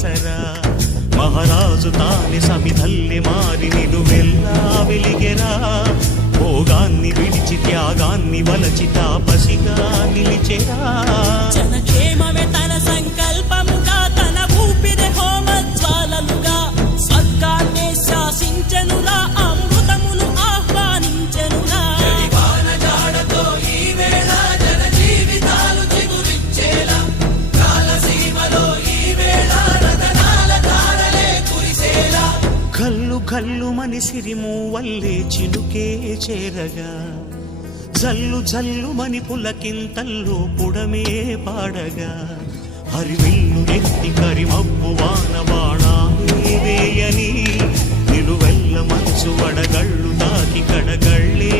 ఆసరా మహారాజు తాని సమిధల్లి మారి నిలువెల్లా వెలిగెరా భోగాన్ని విడిచి త్యాగాన్ని వలచి తాపసిగా నిలిచెరా జనక్షేమమే తన సంకల్పముగా తన ఊపిరి హోమజ్వాలలుగా స్వర్గాన్నే శాసించెనురా అమృతమును ఆహ్వానించెనురా వానగాడతో ఈ వేళ జన జీవితాలు చిగురించేలా కాలసీమలో ఈ వేళ రతనాల ధారలే కురిసేలా కల్లు కల్లు మని సిరిము వల్లే చినుకే చేరగా జల్లు జల్లు మని పులకింతల్లు పుడమే పాడగా హరివిల్లు ఎత్తి కరిమబ్బు వాన బాణాలే వేయని నిలువెల్ల మంచు వడగళ్ళు తాకి కడగళ్ళే